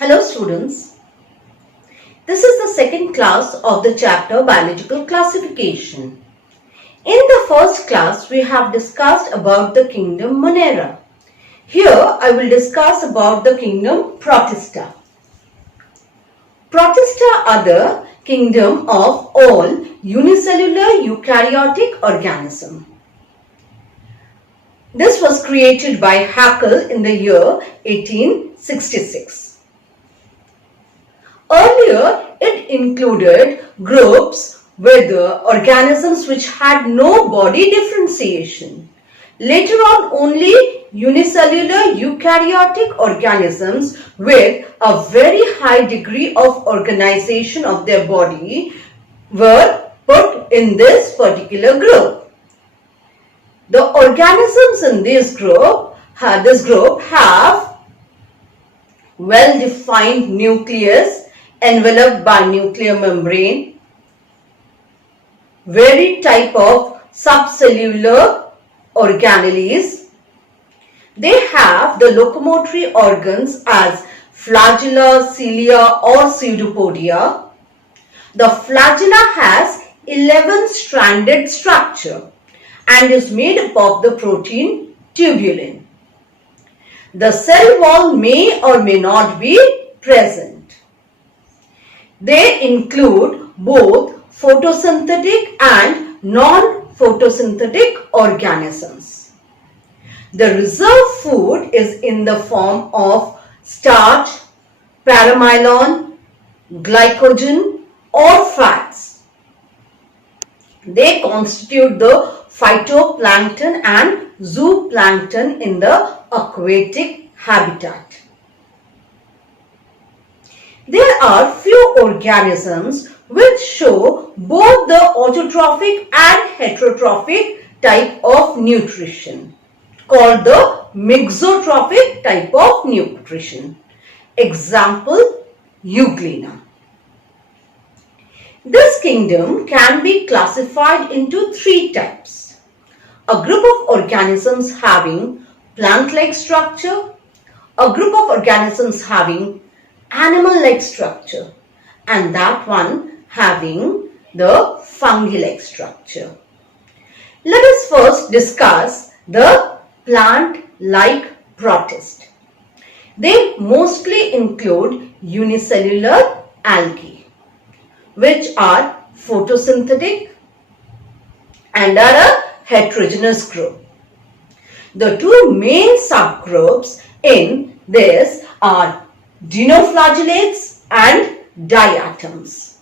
Hello students, this is the second class of the chapter Biological Classification. In the first class we have discussed about the kingdom Monera. Here I will discuss about the kingdom Protista. Protista are the kingdom of all unicellular eukaryotic organisms. This was created by Haeckel in the year 1866. Earlier, it included groups with organisms which had no body differentiation. Later on, only unicellular eukaryotic organisms with a very high degree of organization of their body were put in this particular group. The organisms in this group have well-defined nucleus enveloped by nuclear membrane, varied type of subcellular organelles. They have the locomotory organs as flagella, cilia or pseudopodia. The flagella has 11-stranded structure and is made up of the protein tubulin. The cell wall may or may not be present. They include both photosynthetic and non-photosynthetic organisms. The reserve food is in the form of starch, paramylon, glycogen or fats. They constitute the phytoplankton and zooplankton in the aquatic habitat. There are few organisms which show both the autotrophic and heterotrophic type of nutrition, called the mixotrophic type of nutrition. Example, Euglena. This kingdom can be classified into three types. A group of organisms having plant-like structure, a group of organisms having animal-like structure, and that one having the fungi-like structure. Let us first discuss the plant-like protist. They mostly include unicellular algae, which are photosynthetic and are a heterogeneous group. The two main subgroups in this are dinoflagellates and diatoms.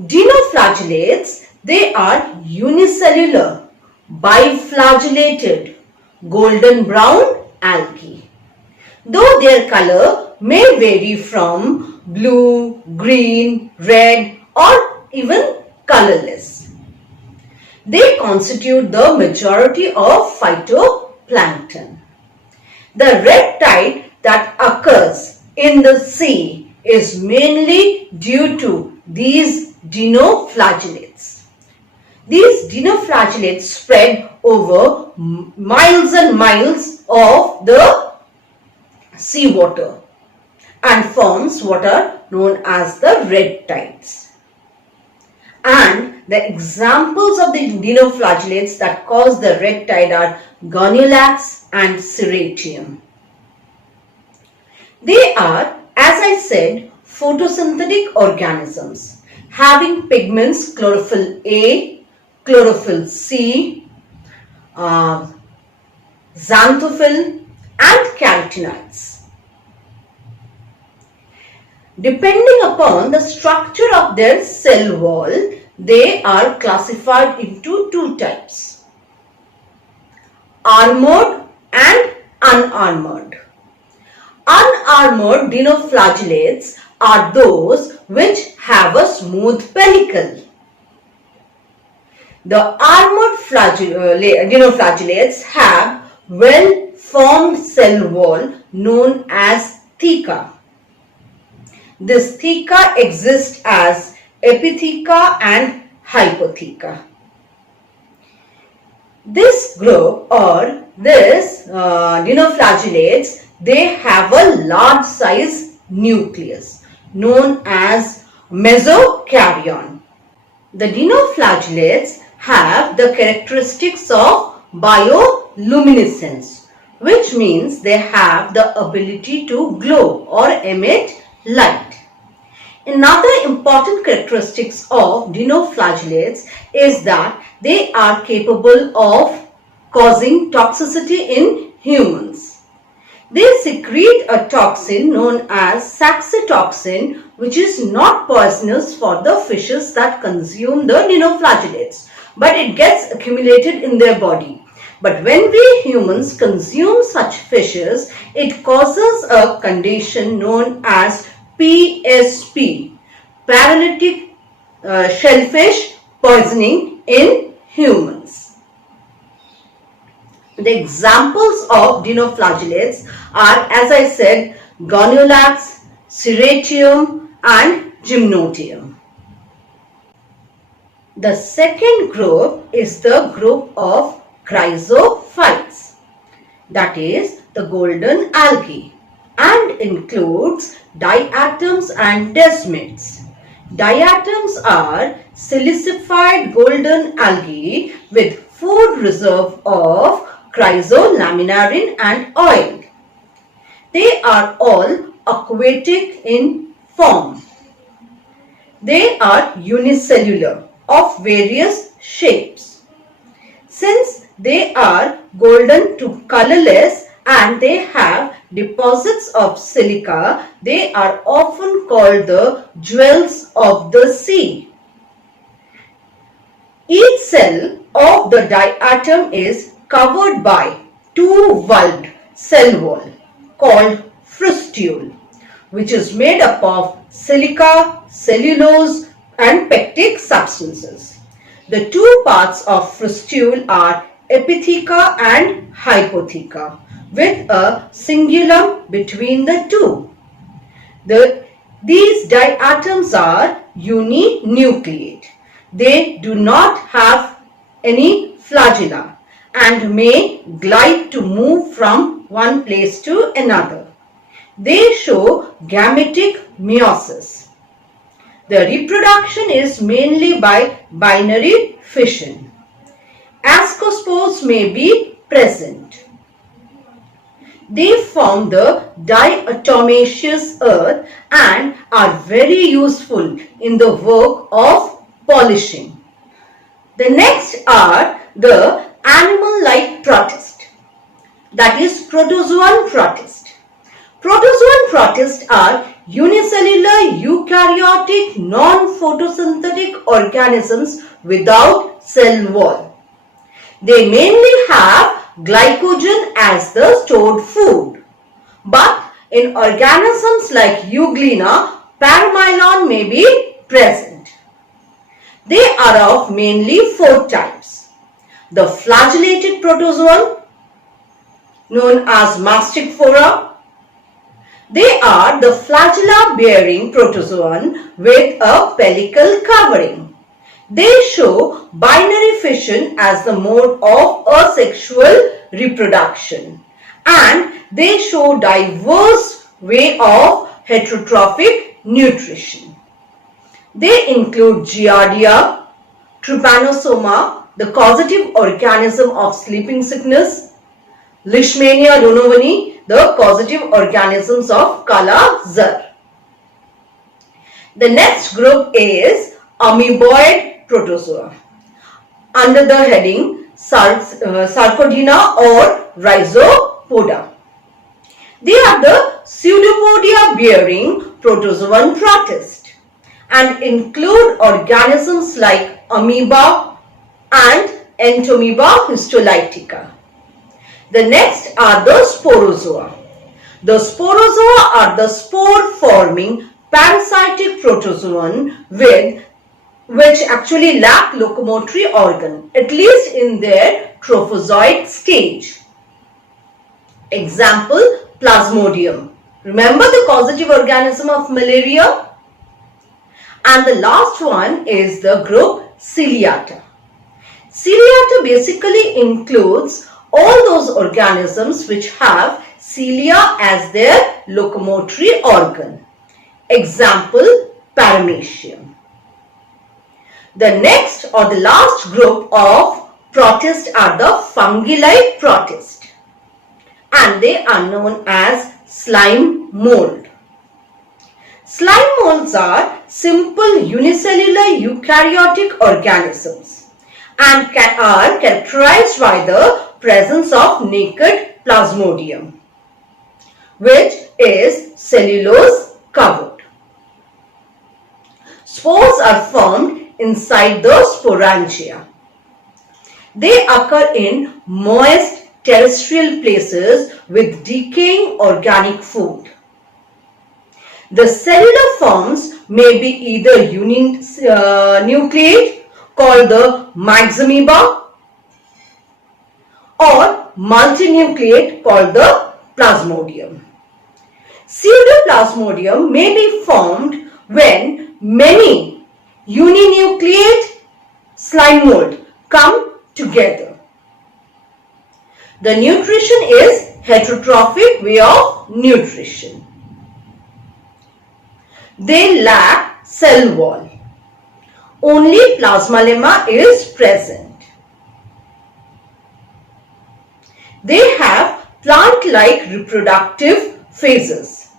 Dinoflagellates, they are unicellular, biflagellated, golden brown algae. Though their color may vary from blue, green, red or even colorless. They constitute the majority of phytoplankton. The red tide that occurs in the sea is mainly due to these dinoflagellates. These dinoflagellates spread over miles and miles of the seawater and forms what are known as the red tides. And the examples of the dinoflagellates that cause the red tide are Goniolax and Serratium. They are, as I said, photosynthetic organisms having pigments chlorophyll A, chlorophyll C, xanthophyll and carotenoids. Depending upon the structure of their cell wall, they are classified into two types, armored and unarmored. Unarmored dinoflagellates are those which have a smooth pellicle. The armored dinoflagellates have well-formed cell wall known as theca. This theca exists as epitheca and hypotheca. This group or this dinoflagellates they have a large size nucleus known as mesokaryon. The dinoflagellates have the characteristics of bioluminescence, which means they have the ability to glow or emit light. Another important characteristics of dinoflagellates is that they are capable of causing toxicity in humans. They secrete a toxin known as saxitoxin, which is not poisonous for the fishes that consume the dinoflagellates, but it gets accumulated in their body. But when we humans consume such fishes, it causes a condition known as PSP, paralytic shellfish poisoning in humans. The examples of dinoflagellates are, as I said, Goniolax, Serratium and Gymnotium. The second group is the group of chrysophytes, that is the golden algae, and includes diatoms and desmids. Diatoms are silicified golden algae with food reserve of chrysolaminarin and oil. They are all aquatic in form. They are unicellular of various shapes. Since they are golden to colorless and they have deposits of silica, they are often called the jewels of the sea. Each cell of the diatom is covered by two-valved cell wall called frustule, which is made up of silica, cellulose and pectic substances. The two parts of frustule are epitheca and hypotheca, with a cingulum between the two. These diatoms are uninucleate. They do not have any flagella and may glide to move from one place to another. They show gametic meiosis. The reproduction is mainly by binary fission. Ascospores may be present. They form the diatomaceous earth and are very useful in the work of polishing. The next are the animal-like protist, that is protozoan protist. Protozoan protists are unicellular eukaryotic non-photosynthetic organisms without cell wall. They mainly have glycogen as the stored food. But in organisms like Euglena, paramylon may be present. They are of mainly four types. The flagellated protozoan, known as Masticophora. They are the flagella-bearing protozoan with a pellicle covering. They show binary fission as the mode of asexual reproduction, and they show diverse way of heterotrophic nutrition. They include Giardia, Trypanosoma, the causative organism of sleeping sickness, Leishmania donovani, the causative organisms of Kala Azar. The next group is amoeboid protozoa under the heading Sarcodina or Rhizopoda. They are the pseudopodia bearing protozoan protist and include organisms like amoeba and Entamoeba histolytica. The next are the sporozoa. The sporozoa are the spore-forming parasitic protozoan which actually lack locomotory organ, at least in their trophozoite stage. Example, Plasmodium. Remember the causative organism of malaria? And the last one is the group Ciliata. Ciliata basically includes all those organisms which have cilia as their locomotory organ. Example, paramecium. The next or the last group of protists are the fungi-like protists, and they are known as slime mold. Slime molds are simple unicellular eukaryotic organisms and are characterized by the presence of naked plasmodium, which is cellulose covered. Spores are formed inside the sporangia. They occur in moist terrestrial places with decaying organic food. The cellular forms may be either uninucleate called the myxamoeba or multinucleate called the plasmodium. Pseudoplasmodium may be formed when many uninucleate slime mold come together. The nutrition is heterotrophic way of nutrition. They lack cell wall. Only plasma lemma is present. They have plant-like reproductive phases.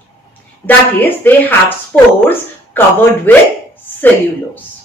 That is, they have spores covered with cellulose.